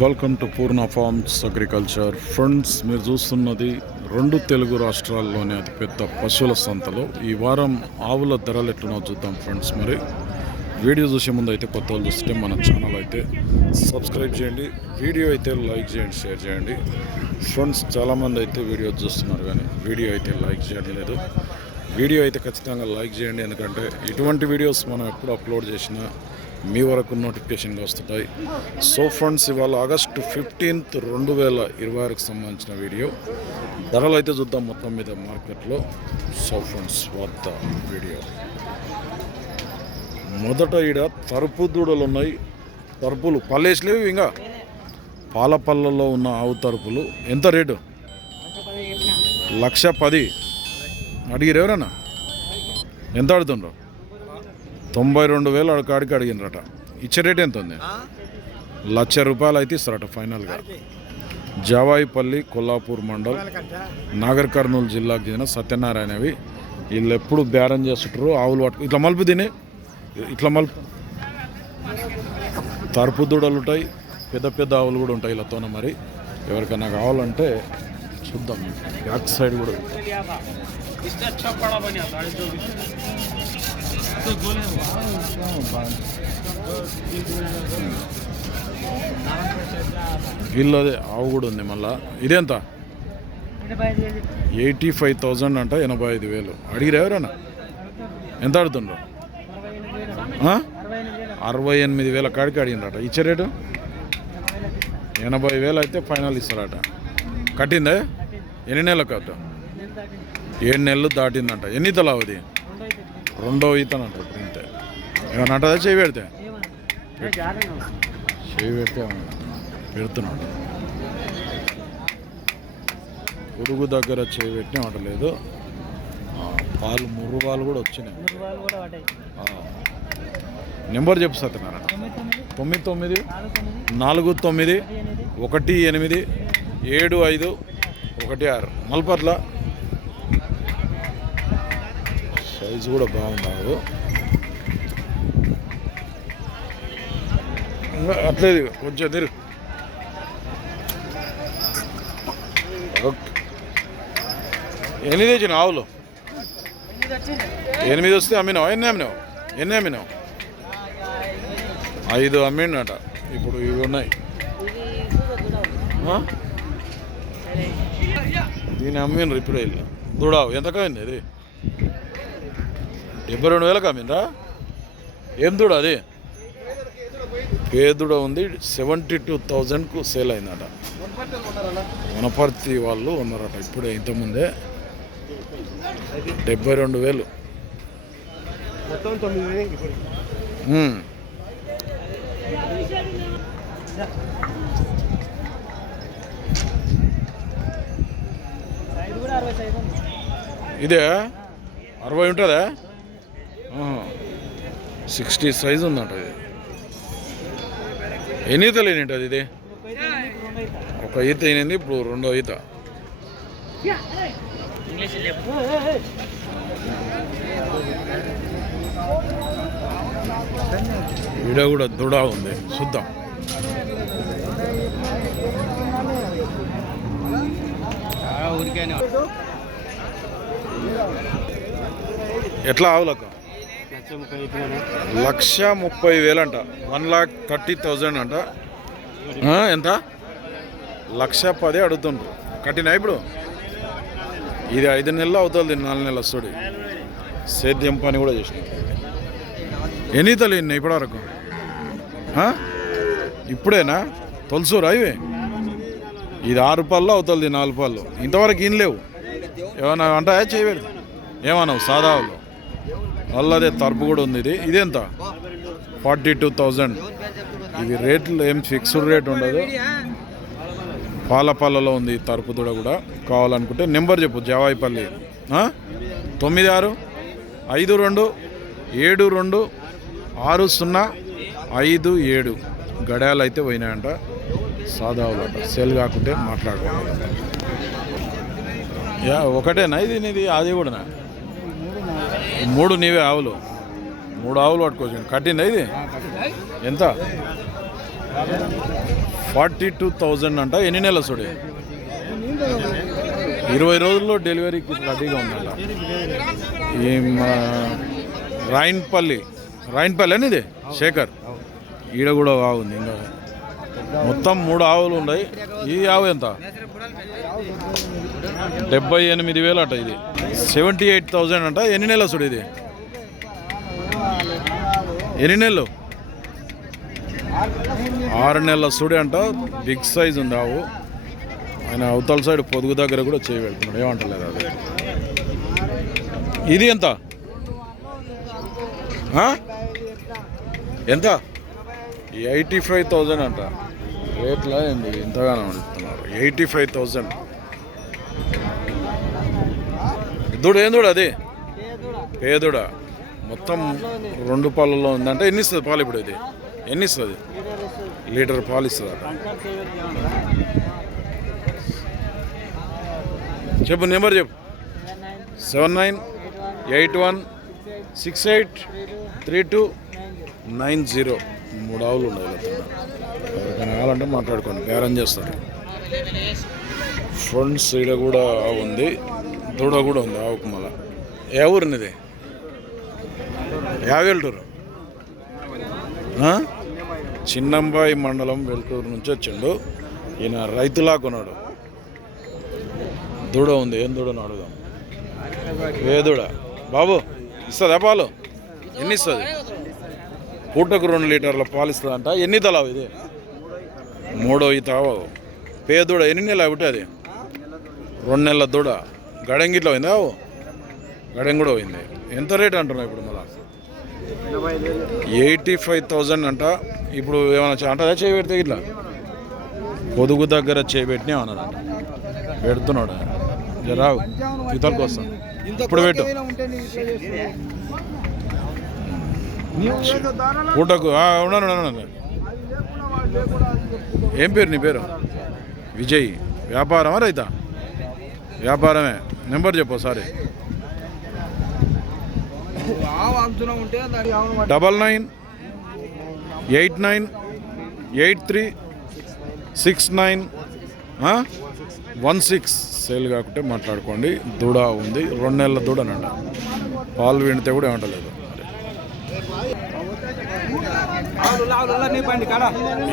Welcome to Purna forms agriculture. Friends, మీరు చూస్తున్నది రెండు తెలుగు రాష్ట్రాల్లోని అతిపెద్ద పశువుల సంతలో ఈ వారం ఆవుల ధరలు ఎట్లునో చూద్దాం ఫ్రెండ్స్. మరి వీడియో చూసే ముందు అయితే కొత్త వాళ్ళు చూస్తే మన ఛానల్ అయితే సబ్స్క్రైబ్ చేయండి, వీడియో అయితే లైక్ చేయండి, షేర్ చేయండి. ఫ్రెండ్స్, చాలామంది అయితే వీడియో చూస్తున్నారు కానీ వీడియో అయితే లైక్ చేయడం లేదు. వీడియో అయితే ఖచ్చితంగా లైక్ చేయండి, ఎందుకంటే ఇటువంటి వీడియోస్ మనం ఎప్పుడు అప్లోడ్ చేసినా మీ వరకు నోటిఫికేషన్గా వస్తుంటాయి. సో ఫ్రెండ్స్, ఇవాళ ఆగస్టు 15, 2026కి సంబంధించిన వీడియో ధరలు అయితే చూద్దాం మొత్తం మీద మార్కెట్లో. సో ఫ్రెండ్స్, వార్త వీడియో మొదట ఈడ తరుపు దూడలు ఉన్నాయి. తరుపులు పల్లేసలేవు, ఇంకా పాల పళ్ళల్లో ఉన్న ఆవు తరుపులు ఎంత రేటు? 1,10,000 అడిగిరు. ఎవరన్నా ఎంత అడుగుతుండ్రు? 92,000 కాడికి అడిగినరట. ఇచ్చే రేట్ ఎంత ఉంది? 1,00,000 రూపాయలు అయితే ఇస్తారట ఫైనల్గా. జావాయిపల్లి, కొల్లాపూర్ మండల్, నాగర్ కర్నూలు జిల్లాకు చెందిన సత్యనారాయణవి. వీళ్ళు ఎప్పుడు బేరం చేస్తుంటారు. ఆవులు పట్టుకు ఇట్లా మలుపు తిని ఇట్లా మలుపు తరుపు దూడలు ఉంటాయి, పెద్ద పెద్ద ఆవులు కూడా ఉంటాయి ఇలాతోన. మరి ఎవరికైనా కావాలంటే చూద్దాం. బ్యాక్ సైడ్ కూడా వీళ్ళదే ఆవు కూడా ఉంది. మళ్ళా ఇదెంత? 85,000 అంట. 85,000 అడిగిరా? ఎవరన్నా ఎంత అడుగుతుండ్రు? 68,000 కాడికి అడిగినరట. ఇచ్చే రేటు 80,000 అయితే ఫైనల్ ఇస్తారట. కట్టిందే? ఎన్ని నెలలు కట్ట? 7 నెలలు దాటిందంట. ఎన్ని ఈతలు అవుది? 2వ ఈతనంట. ఇప్పుడు ఇంతే ఏమన్నా అంటదా? చేయి పెడితే పెడుతున్నాడు. పురుగు దగ్గర చేయి పెట్టిన అంటలేదు. పాలు ముర్రు పాలు కూడా వచ్చినాయి. నెంబర్ చెప్పు సత్యనారాయణ. 99 49 18 75 16 మల్పర్ల. సైజు కూడా బాగున్నావు. అట్లేదు కొంచెం తిరుగు. ఎన్ని తెచ్చిన ఆవులు? 8 వస్తే అమ్మినావు. ఎన్ని అమ్మినావు? 5 అమ్మిండట. ఇప్పుడు ఇవి ఉన్నాయి. దీన్ని అమ్మిండ్రు ఇప్పుడు. వెళ్ళి దూడావు ఎంత కాయింది? అది 72,000 అమ్మిందా? ఏం దూడ అది? పేదూడ ఉంది. 72,000కు సేల్ అయిందట. వనపర్తి వాళ్ళు ఉన్నారట. ఇప్పుడే ఇంతకుముందే 72,000. ఇదే 60 ఉంటుందా? 60 సైజు ఉందంట. ఇది ఎన్ని ఈతలు ఏంటది? ఇది ఒక ఈత అయినది. ఇప్పుడు 2వ ఈత. వీడియో కూడా దూడ ఉంది, చూద్దాం. ఎట్లా ఆవులకు? 1,30,000 అంట. 1,30,000 అంట. ఎంత? 1,10,000 అడుగుతుండ్రు. కట్టినా ఇప్పుడు? ఇది 5 నెలలు అవుతుంది. 4 నెలలు వస్తుంది. సేద్యం పని కూడా చేసిన. ఎన్ని తెలియదు ఇప్పటి వరకు? ఇప్పుడేనా? తొలసూరా ఇవి? ఇది 6 పళ్ళు అవుతుంది, 4 పళ్ళు. ఇంతవరకు ఏం లేవు. ఏమన్నా అంటాయా? చేయబెడదు ఏమన్నావు? సాదావులు అల్లదే తరపు కూడా ఉంది. ఇది ఇదెంత? 42,000. ఇవి రేట్లు ఏం ఫిక్స్డ్ రేట్ ఉండదు. పాల పళ్ళలో ఉంది తరపు దూడ కూడా. కావాలనుకుంటే నెంబర్ చెప్పు. జావాయిపల్లి 96 52 72 6057. గడియాలు అయితే పోయినాయంట. సాదావులంట. సేల్ కాకుంటే మాట్లాడుకోవాలి. ఒకటేనా ఇది? నీది అది కూడానా? 3 నీవే ఆవులు? 3 ఆవులు పట్టుకోవచ్చు. కట్టిందా ఇది? ఎంత? 42,000 అంట. ఎన్ని నెలల సుడి? 20 రోజుల్లో డెలివరీకి రెడీగా ఉందంట. ఈ రాయన్పల్లి అని ఇది శేఖర్ ఈడ కూడా బాగుంది. ఇంకా మొత్తం 3 ఆవులు ఉన్నాయి. ఈ ఆవు ఎంత? 78,000 అట. ఇది 78,000 అంట. ఎన్ని నెలల సుడి ఇది? ఎన్ని నెలలు? 6 నెలల సుడి అంట. బిగ్ సైజ్ ఉంది ఆవు. ఆయన అవతల సైడ్ పొదుగు దగ్గర కూడా చేయి వెళ్తున్నాడు. ఏమంటలేదు అది. ఇది ఎంత? ఎంత? 85,000 అంట. రేట్లా ఏంది ఇంతగానో అడుగుతున్నారు? 85,000. దూడ ఏం దూడ అది? పేదూడ. మొత్తం 2 పాలలో ఉందంటే ఎన్ని ఇస్తుంది పాలు ఇప్పుడు? ఇది ఎన్ని ఇస్తుంది? లీటర్ పాలు ఇస్తుంది అట. చెప్పు, నెంబర్ చెప్పు. 7981683290. 3 ఆవులు ఉన్నాయి. ఎవరికైనా కావాలంటే మాట్లాడుకోండి, బేరం చేస్తారు. ఫ్రంట్ సైడ్ కూడా ఆవు ఉంది. దూడ కూడా ఉంది ఆవుకు. మళ్ళా ఏ ఊరినిది? వెల్టూరు. చిన్నంబాయి మండలం వెల్టూరు నుంచి వచ్చిండు. ఈయన రైతులా కొన్నాడు. దూడ ఉంది. ఏం దూడను అడుగుదాం. ఏ దూడ బాబు? ఇస్తుందా పాలు? ఎన్ని ఇస్తుంది? పూటకు 2 లీటర్ల పాలు ఇస్తుంది అంట. ఎన్ని తలావు ఇది? 3వ ఈత. పేదూడ. ఎన్ని నెలలు ఒకటి? అది 2 నెలల దూడ. గడెం గిట్లా పోయిందా? గడెం కూడా పోయింది. ఎంత రేట్ అంటున్నావు ఇప్పుడు? మళ్ళా 85,000 అంట. ఇప్పుడు ఏమన్నా అంటదా? చేయి పెడితే ఇట్లా పొదుగు దగ్గర చేయబెట్టినా అన్నాడంట. పెడుతున్నాడు. రావు ఇతలకు వస్తాం. ఇప్పుడు పెట్టు. పూటకు ఉన్నాను. ఏం పేరు నీ పేరు? విజయ్. వ్యాపారమా రైతా? వ్యాపారమే. నెంబర్ చెప్పు ఒకసారి. 9989836916. సేల్ కాకుంటే మాట్లాడుకోండి. దూడ ఉంది. 2 నెలల దూడనంట. పాలు విండితే కూడా ఏమంటలేదు.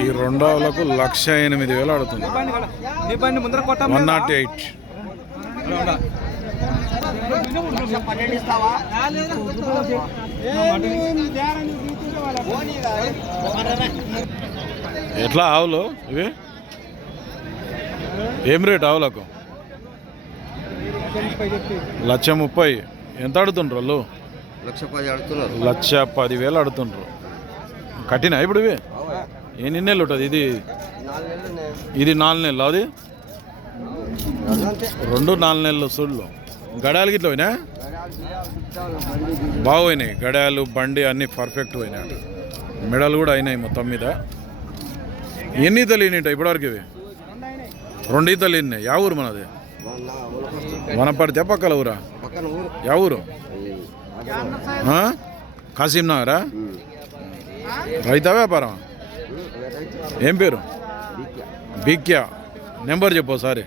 ఈ 2 ఆవులకు 1,08,000 ఆడుతుంది. 108. ఎట్లా ఆవులు ఇవి? ఏం రేట్ ఆవులకు? 1,30,000. ఎంత అడుగుతుండ్రు వాళ్ళు? 1,10,000 అడుగుతుండ్రు. కట్టినా ఇప్పుడు ఇవి? ఎన్ని నెలలు ఉంటుంది ఇది? ఇది 4 నెలలు. అది 2 4 నెలలు సుళ్ళు. గడాలు గిట్ల పోయినా? బాగుపోయినాయి. గడాలు బండి అన్నీ పర్ఫెక్ట్ పోయినాయి. మెడలు కూడా అయినాయి మొత్తం మీద. ఎన్ని ఈతలు ఈనింటాయి ఇప్పటివరకు ఇవి? 2 ఈతలు ఈనాయి. యా ఊరు మనది? వనపడితే పక్కల ఊరా? యా ఊరు? కాసిం నగరా? రైతా వ్యాపారం? ఏం పేరు? బిక్యా. నెంబర్ చెప్పు ఒకసారి.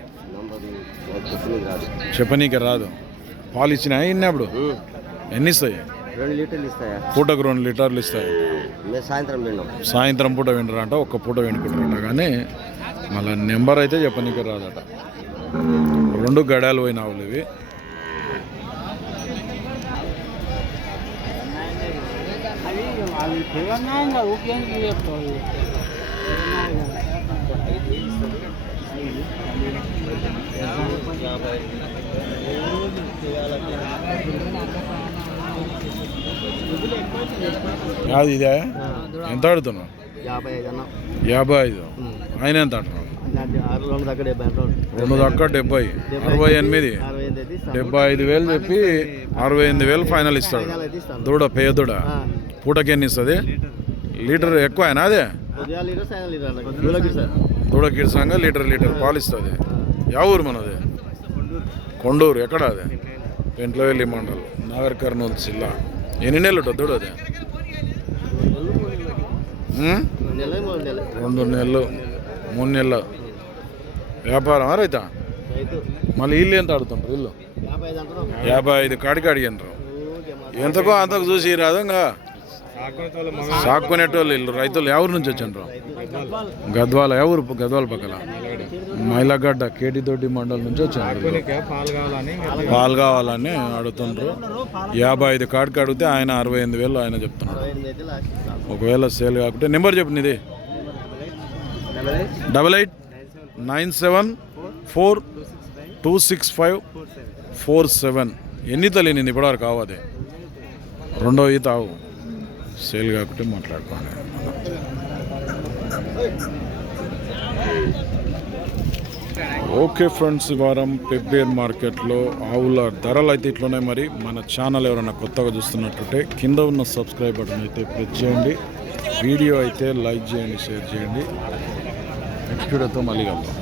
చెప్పనీకి రాదు. పాలు ఇచ్చినా ఇన్నప్పుడు ఎన్ని ఇస్తాయి? 2 లీటర్లు ఇస్తాయా? పూటకు 2 లీటర్లు ఇస్తాయి. సాయంత్రం పూట వినరంట. ఒక్క పూట వినుకుంటారంట. కానీ మళ్ళీ నెంబర్ అయితే చెప్పనీకి రాదట. 2 గడాలు పోయిన ఆవులు ఇవి. అది ఇదే ఎంత ఆడుతున్నావు? 55. ఆయన ఎంత అంటున్నావు? 2 దాకా 70. 68. 75,000 చెప్పి 68,000 ఫైనల్ ఇస్తాడు. దూడ పేదూడ. పూటకి ఎన్ని ఇస్తుంది? లీటర్ ఎక్కువ అయినా అదే? దూడ కిడ్సంగా లీటర్ పాలు ఇస్తుంది. యా ఊరు మనది? కొండూరు. ఎక్కడ అదే? పెంట్లవెల్లి మండలం, నాగర్ కర్నూలు జిల్లా. ఎన్ని నెలలు ఉంటుంది దూడ? అది నెల 3 నెలలు 2 నెలలు 3 నెలలు వ్యాపారం రైతా రైతు మళ్ళీ ఇల్లు ఎంత ఆడుతుంటారు ఇల్లు 55 అంటున్నాం 55 కాడికి అడిగినారు ఎంతకో అంతకు చూసి రాదు ఇంకా సాక్కునేటోళ్ళు ఇల్లు రైతులు ఎవరి నుంచి వచ్చిండ్రు గద్వాల ఎవరు గద్వాల పక్కల మైలగడ్డ కేటితోటి మండలం నుంచి వచ్చారు పాలు కావాలని అడుగుతుండ్రు 55 కాడికి అడిగితే ఆయన 68,000 ఆయన చెప్తున్నాడు 25 అయితే లాస్ట్ ఒకవేళ సేల్ కాకుంటే నెంబర్ చెప్పు నీది 8897426547 ఎన్ని తల్లి నేను ఇప్పటివరకు కావదే రెండో ఈత ఆవు సేల్ కాకుంటే మాట్లాడుకోండి ఓకే ఫ్రెండ్స్ ఈ వారం పెబ్బేర్ మార్కెట్లో ఆవుల ధరలు అయితే ఇట్లున్నాయి. మరి మన ఛానల్ ఎవరైనా కొత్తగా చూస్తున్నట్టుంటే కింద ఉన్న సబ్స్క్రైబ్ బటన్ అయితే ప్రెస్ చేయండి, వీడియో అయితే లైక్ చేయండి, షేర్ చేయండి. నెక్స్ట్ వీడియోతో మళ్ళీ కలుద్దాం.